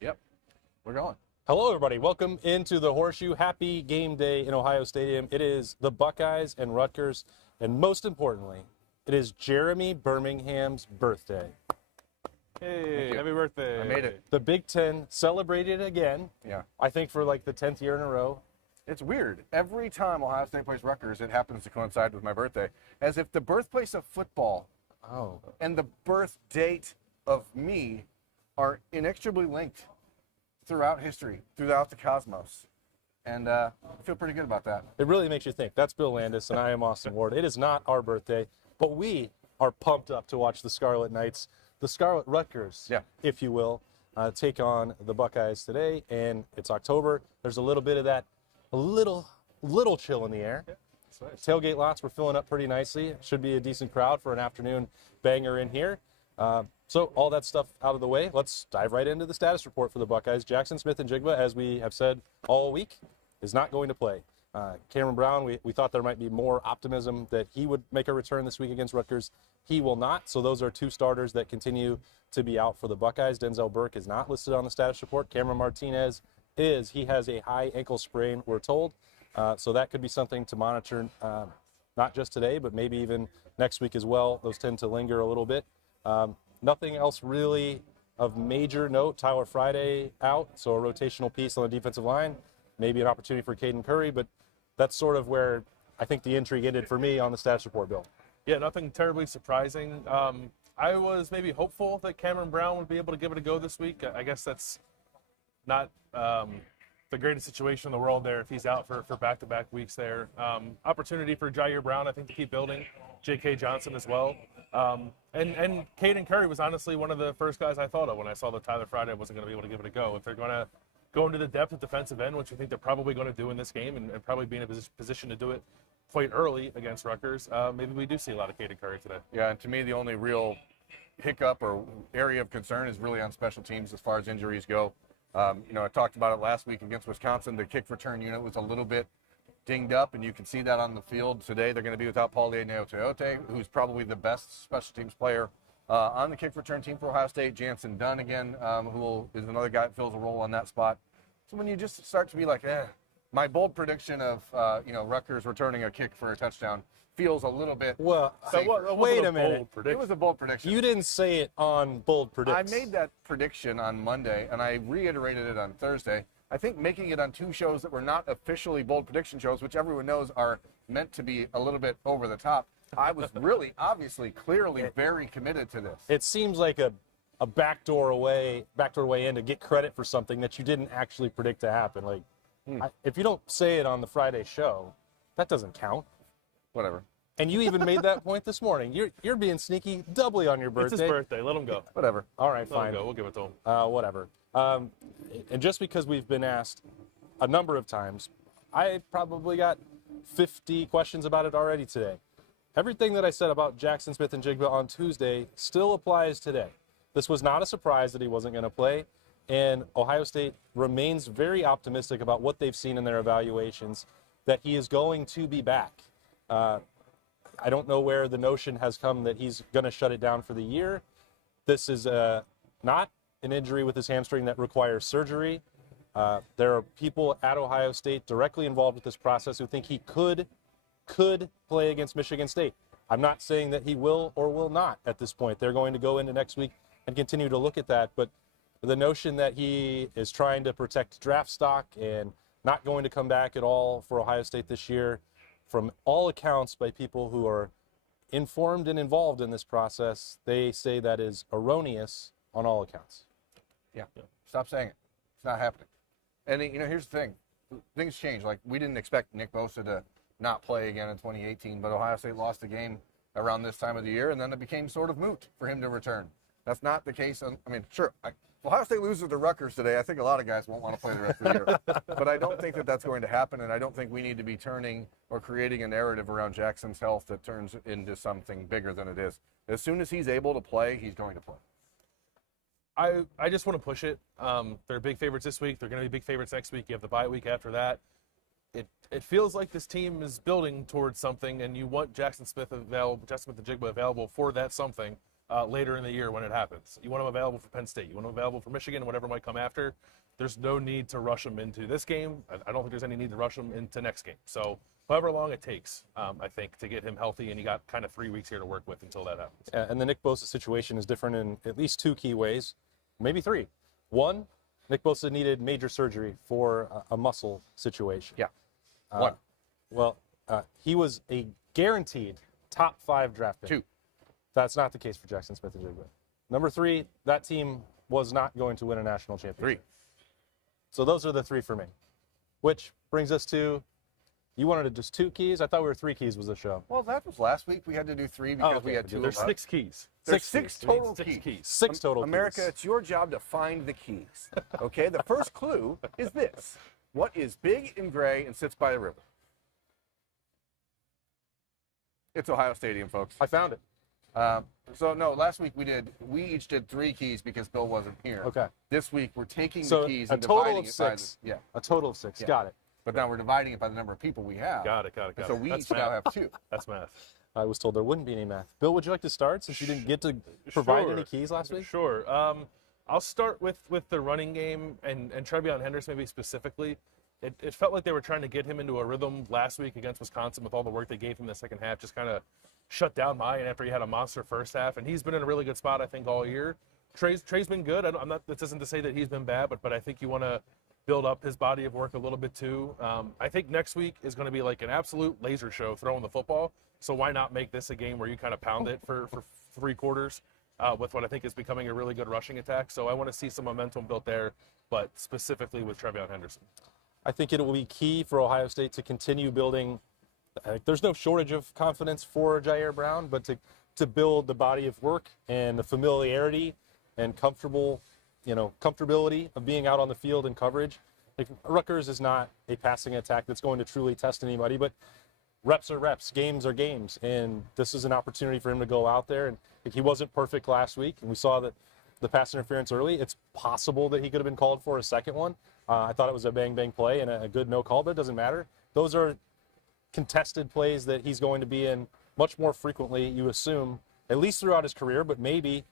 Yep, we're going. Hello, everybody. Welcome into the Horseshoe. Happy game day in Ohio Stadium. It is the Buckeyes and Rutgers, and most importantly, it is Jeremy Birmingham's birthday. Hey, happy birthday. I made it. The Big Ten celebrated again. Yeah. I think for like the 10th year in a row. It's weird. Every time Ohio State plays Rutgers, it happens to coincide with my birthday, as if the birthplace of football and the birth date of me are inextricably linked throughout history, throughout the cosmos. And I feel pretty good about that. It really makes you think. That's Bill Landis, and I am Austin Ward. It is not our birthday, but we are pumped up to watch the Scarlet Knights, the Scarlet Rutgers, if you will, take on the Buckeyes today. And it's October. There's a little bit of that, a little chill in the air. Nice. Tailgate lots were filling up pretty nicely. Should be a decent crowd for an afternoon banger in here. So all that stuff out of the way, let's dive right into the status report for the Buckeyes. Jackson Smith-Njigba, as we have said all week, is not going to play. Cameron Brown, we thought there might be more optimism that he would make a return this week against Rutgers. He will not, so those are two starters that continue to be out for the Buckeyes. Denzel Burke is not listed on the status report. Cameron Martinez is. He has a high ankle sprain, we're told, so that could be something to monitor, not just today, but maybe even next week as well. Those tend to linger a little bit. Nothing else really of major note. Tyler Friday out, so a rotational piece on the defensive line. Maybe an opportunity for Caden Curry, but that's sort of where I think the intrigue ended for me on the status report, Bill. Yeah, nothing terribly surprising. I was maybe hopeful that Cameron Brown would be able to give it a go this week. I guess that's not the greatest situation in the world there if he's out for back-to-back weeks there. Opportunity for Jair Brown, I think, to keep building. J.K. Johnson as well. And Caden Curry was honestly one of the first guys I thought of when I saw that Tyler Friday wasn't going to be able to give it a go. If they're going to go into the depth at defensive end, which I think they're probably going to do in this game and probably be in a position to do it quite early against Rutgers, maybe we do see a lot of Caden Curry today. Yeah, and to me, the only real hiccup or area of concern is really on special teams as far as injuries go. I talked about it last week against Wisconsin. The kick return unit was a little bit dinged up, and you can see that on the field. Today, they're going to be without Paul Neoteote, who's probably the best special teams player on the kick return team for Ohio State. Jansen Dunn again, is another guy that fills a role on that spot. So when you just start to be like, my bold prediction of Rutgers returning a kick for a touchdown feels a little bit. Well, safer. wait a minute. It was a bold prediction. You didn't say it on Bold Predicts. I made that prediction on Monday, and I reiterated it on Thursday. I think making it on two shows that were not officially bold prediction shows, which everyone knows are meant to be a little bit over the top, I was really, obviously, clearly very committed to this. It seems like a backdoor way in to get credit for something that you didn't actually predict to happen. Like, if you don't say it on the Friday show, that doesn't count. Whatever. And you even made that point this morning. You're being sneaky doubly on your birthday. It's his birthday. Let him go. Whatever. All right, Let fine. him go. We'll give it to him. Whatever. And just because we've been asked a number of times, I probably got 50 questions about it already today. Everything that I said about Jackson Smith-Njigba on Tuesday still applies today. This was not a surprise that he wasn't going to play, and Ohio State remains very optimistic about what they've seen in their evaluations, that he is going to be back. I don't know where the notion has come that he's going to shut it down for the year. This is not an injury with his hamstring that requires surgery. There are people at Ohio State directly involved with this process who think he could play against Michigan State. I'm not saying that he will or will not at this point. They're going to go into next week and continue to look at that. But the notion that he is trying to protect draft stock and not going to come back at all for Ohio State this year, from all accounts by people who are informed and involved in this process, they say that is erroneous on all accounts. Yeah. Stop saying it. It's not happening. And, here's the thing. Things change. Like, we didn't expect Nick Bosa to not play again in 2018, but Ohio State lost the game around this time of the year, and then it became sort of moot for him to return. That's not the case. Sure, if Ohio State loses to Rutgers today, I think a lot of guys won't want to play the rest of the year. But I don't think that that's going to happen, and I don't think we need to be turning or creating a narrative around Jackson's health that turns into something bigger than it is. As soon as he's able to play, he's going to play. I just want to push it. They're big favorites this week. They're going to be big favorites next week. You have the bye week after that. It feels like this team is building towards something, and you want Jackson Smith-Njigba available for that something. later in the year when it happens. You want him available for Penn State. You want him available for Michigan, whatever might come after. There's no need to rush him into this game. I don't think there's any need to rush him into next game. So however long it takes, I think, to get him healthy, and you got kind of 3 weeks here to work with until that happens. Yeah, and the Nick Bosa situation is different in at least 2 key ways, maybe 3. One, Nick Bosa needed major surgery for a muscle situation. Yeah. One. Well, he was a guaranteed top 5 draft pick. 2. That's not the case for Jackson Smith-Njigba. Number 3, that team was not going to win a national championship. 3. So those are the 3 for me. Which brings us to, you wanted just 2 keys? I thought we were 3 keys was the show. Well, that was last week. We had to do 3 because okay. we had 2. There's 6 keys. There's 6 total Six keys. keys. 6 total America, keys. it's your job to find the keys. Okay? The first clue is this. What is big and gray and sits by the river? It's Ohio Stadium, folks. I found it. So no, last week we each did 3 keys because Bill wasn't here. Okay. This week we're taking So the keys a and total dividing of it by 6. the, yeah. A total of 6. Yeah. Got it. But now we're dividing it by the number of people we have. Got it. And so we That's each now math. have 2. That's math. I was told there wouldn't be any math. Bill, would you like to start since you didn't get to provide Sure. any keys last week? Sure. I'll start with the running game and Trevion Henderson maybe specifically. It felt like they were trying to get him into a rhythm last week against Wisconsin with all the work they gave him in the second half. Just kind of shut down Mayan after he had a monster first half, and he's been in a really good spot I think all year. Trey's been good. I'm not. This isn't to say that he's been bad, but I think you want to build up his body of work a little bit too. I think next week is going to be like an absolute laser show throwing the football. So why not make this a game where you kind of pound it for 3 quarters with what I think is becoming a really good rushing attack. So I want to see some momentum built there, but specifically with Trevion Henderson. I think it will be key for Ohio State to continue building. There's no shortage of confidence for Jair Brown, but to build the body of work and the familiarity and comfortability of being out on the field in coverage. Like, Rutgers is not a passing attack that's going to truly test anybody, but reps are reps, games are games, and this is an opportunity for him to go out there. And he wasn't perfect last week, and we saw that the pass interference early. It's possible that he could have been called for a second one. I thought it was a bang play and a good no call, but it doesn't matter. Those are contested plays that he's going to be in much more frequently, you assume, at least throughout his career, but maybe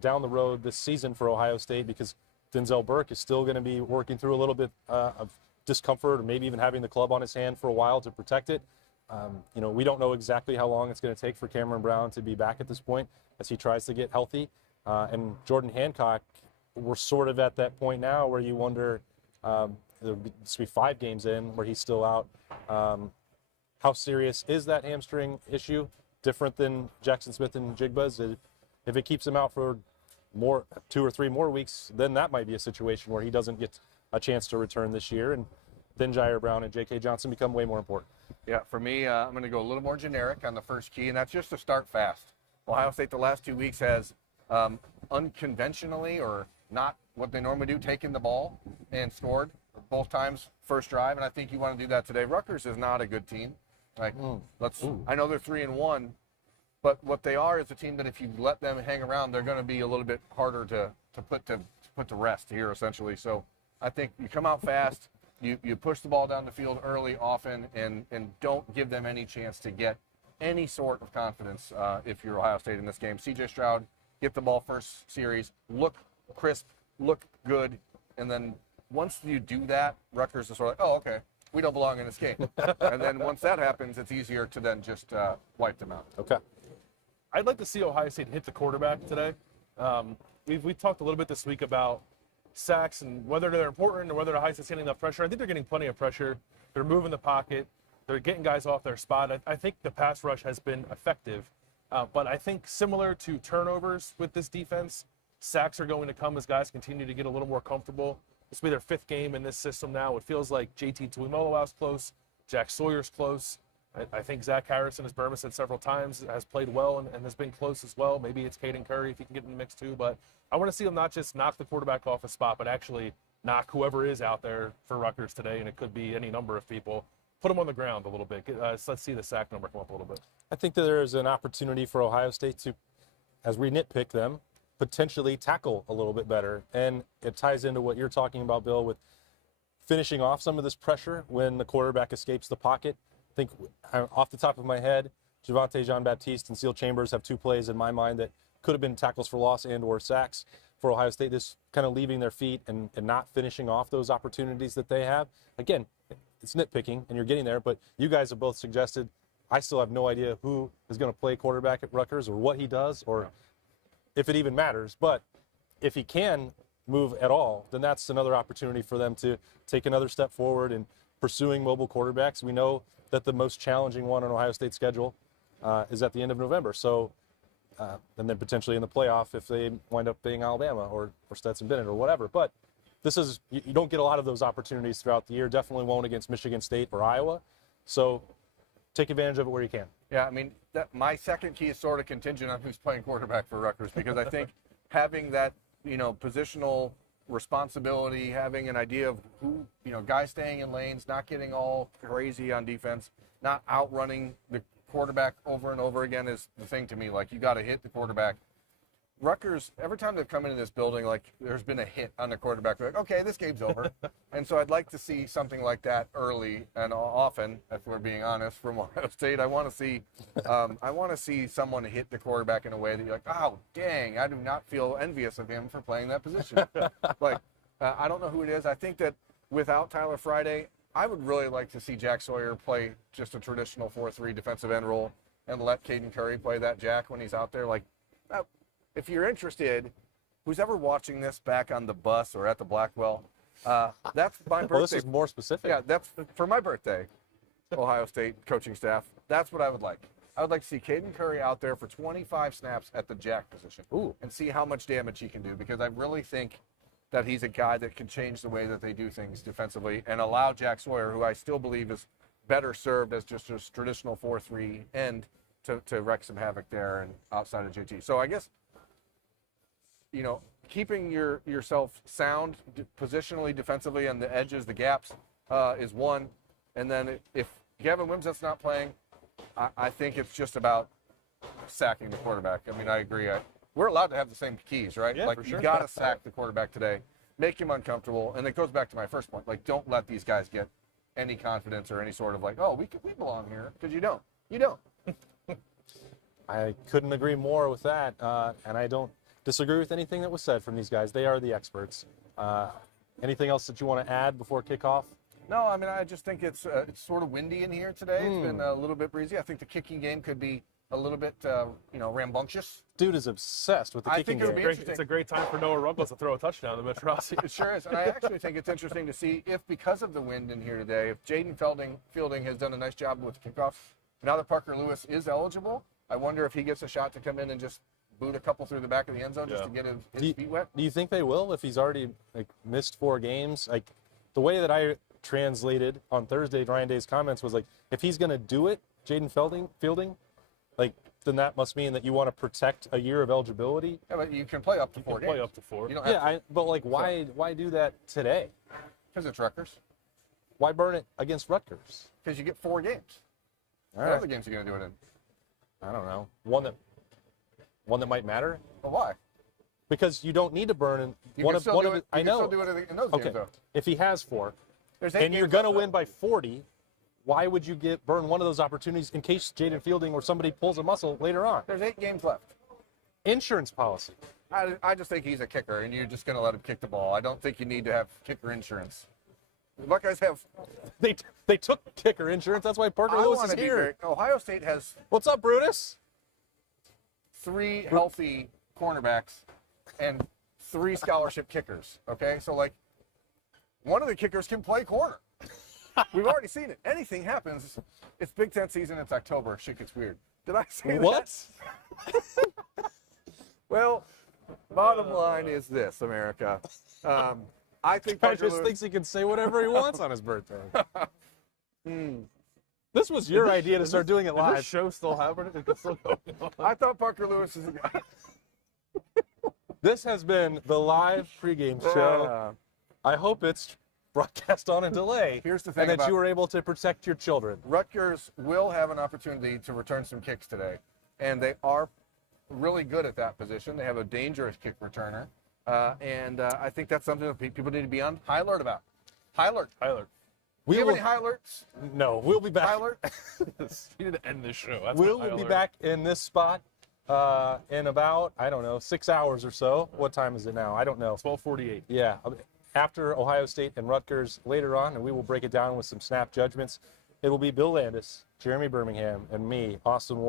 down the road this season for Ohio State, because Denzel Burke is still going to be working through a little bit of discomfort, or maybe even having the club on his hand for a while to protect it. We don't know exactly how long it's going to take for Cameron Brown to be back at this point as he tries to get healthy. And Jordan Hancock, we're sort of at that point now where you wonder, there'll be 5 games in where he's still out. How serious is that hamstring issue? Different than Jackson Smith-Njigba's. If it keeps him out for 2 or 3 more weeks, then that might be a situation where he doesn't get a chance to return this year, and then Jair Brown and J.K. Johnson become way more important. Yeah, for me, I'm going to go a little more generic on the first key, and that's just to start fast. Ohio State the last 2 weeks has unconventionally, or not what they normally do, taken the ball and scored both times first drive, and I think you want to do that today. Rutgers is not a good team. I know they're 3-1, but what they are is a team that if you let them hang around, they're going to be a little bit harder to put to rest here, essentially. So I think you come out fast, you push the ball down the field early, often, and don't give them any chance to get any sort of confidence if you're Ohio State in this game. C.J. Stroud, get the ball first series, look crisp, look good, and then once you do that, Rutgers is sort of like, oh, okay, we don't belong in this game. And then once that happens, it's easier to then just wipe them out. Okay. I'd like to see Ohio State hit the quarterback today. We talked a little bit this week about sacks and whether they're important or whether Ohio State's getting enough pressure. I think they're getting plenty of pressure. They're moving the pocket. They're getting guys off their spot. I think the pass rush has been effective. But I think similar to turnovers with this defense, sacks are going to come as guys continue to get a little more comfortable. This will be their 5th game in this system now. It feels like JT Tuimoloau's close. Jack Sawyer's close. I think Zach Harrison, as Burma said several times, has played well and has been close as well. Maybe it's Caden Curry if he can get in the mix too. But I want to see them not just knock the quarterback off a spot, but actually knock whoever is out there for Rutgers today, and it could be any number of people. Put them on the ground a little bit. Let's see the sack number come up a little bit. I think that there is an opportunity for Ohio State to, as we nitpick them, potentially tackle a little bit better. And it ties into what you're talking about, Bill, with finishing off some of this pressure when the quarterback escapes the pocket. I think off the top of my head, Javonte Jean-Baptiste and Seal Chambers have 2 plays in my mind that could have been tackles for loss and or sacks for Ohio State, just kind of leaving their feet and not finishing off those opportunities that they have. Again, it's nitpicking, and you're getting there, but you guys have both suggested, I still have no idea who is going to play quarterback at Rutgers or what he does or if it even matters. But if he can move at all, then that's another opportunity for them to take another step forward in pursuing mobile quarterbacks. We know that the most challenging one on Ohio State's schedule is at the end of November. So, and then potentially in the playoff if they wind up being Alabama or Stetson Bennett or whatever. But this is, you don't get a lot of those opportunities throughout the year. Definitely won't against Michigan State or Iowa. So take advantage of it where you can. Yeah, I mean, my second key is sort of contingent on who's playing quarterback for Rutgers, because I think having that, positional responsibility, having an idea of who, guys staying in lanes, not getting all crazy on defense, not outrunning the quarterback over and over again is the thing to me. Like, you got to hit the quarterback. Rutgers, every time they've come into this building, like, there's been a hit on the quarterback. They're like, okay, this game's over. And so I'd like to see something like that early and often, if we're being honest, from Ohio State. I want to see someone hit the quarterback in a way that you're like, oh, dang, I do not feel envious of him for playing that position. I don't know who it is. I think that without Tyler Friday, I would really like to see Jack Sawyer play just a traditional 4-3 defensive end role and let Caden Curry play that Jack when he's out there. Like, if you're interested, who's ever watching this back on the bus or at the Blackwell, that's my birthday. Well, this is more specific. Yeah, that's for my birthday, Ohio State coaching staff. That's what I would like. I would like to see Caden Curry out there for 25 snaps at the Jack position. Ooh. And see how much damage he can do, because I really think that he's a guy that can change the way that they do things defensively and allow Jack Sawyer, who I still believe is better served as just a traditional 4-3 end, to wreak some havoc there and outside of JT. So I guess, keeping yourself sound positionally, defensively, on the edges, the gaps, is one. And then if Gavin Wimsatt's not playing, I think it's just about sacking the quarterback. I mean, I agree. We're allowed to have the same keys, right? Yeah, for sure. You got to sack the quarterback today, make him uncomfortable. And it goes back to my first point. Like, don't let these guys get any confidence or any sort of like, oh, we belong here, because you don't. You don't. I couldn't agree more with that, and I don't disagree with anything that was said from these guys. They are the experts. Anything else that you want to add before kickoff? No, I mean, I just think it's sort of windy in here today. It's been a little bit breezy. I think the kicking game could be a little bit, rambunctious. Dude is obsessed with the kicking think it'll game. be interesting. It's a great time for Noah Ruggles to throw a touchdown to Mitch Rossi. It sure is. And I actually think it's interesting to see if, because of the wind in here today, if Jaden Fielding has done a nice job with kickoff, now that Parker Lewis is eligible, I wonder if he gets a shot to come in and just boot a couple through the back of the end zone just to get his feet wet. Do you think they will, if he's already missed 4 games? Like, the way that I translated on Thursday, Ryan Day's comments was like, if he's going to do it, Jaden Fielding, like, then that must mean that you want to protect a year of eligibility. Yeah, but you can play up to 4 games. Play up to 4. You don't have to, But like, why do that today? because it's Rutgers. Why burn it against Rutgers? Because you get 4 games. All What right. other games are you going to do it in? I don't know. One that might matter, Well, why? because you don't need to burn in You one can of still one do of it. it. I You can know. still do it in those Okay. games, though. If he has 4, There's 8 and you're games going to left, win by 40, why would you burn one of those opportunities in case Jaden Fielding or somebody pulls a muscle later on? There's 8 games left. Insurance policy. I just think he's a kicker, and you're just going to let him kick the ball. I don't think you need to have kicker insurance. The Buckeyes have. They took kicker insurance. That's why Parker Lewis is here. Ohio State has What's up, Brutus? 3 healthy cornerbacks and 3 scholarship kickers. Okay, so like, one of the kickers can play corner. We've already seen it. Anything happens. It's Big Ten season. It's October. Shit gets weird. Did I say What? that? Well, bottom line is this, America. I think I Parker just Lewis, thinks he can say whatever he wants on his birthday. This was your idea to start doing it Is this live. show still happening? Is it still going on? I thought Parker Lewis is a guy. This has been the live pregame show. I hope it's broadcast on a delay. Here's the thing and that about- you were able to protect your children. Rutgers will have an opportunity to return some kicks today, and they are really good at that position. They have a dangerous kick returner, and I think that's something that people need to be on high alert about. High alert. Tyler, Do you have will- any high alerts? No, we'll be back. High alert? you need to end this show. That's We'll my be alert. back in this spot in about, I don't know, 6 hours or so. What time is it now? I don't know. 12:48. Yeah, after Ohio State and Rutgers later on, and we will break it down with some snap judgments. It will be Bill Landis, Jeremy Birmingham, and me, Austin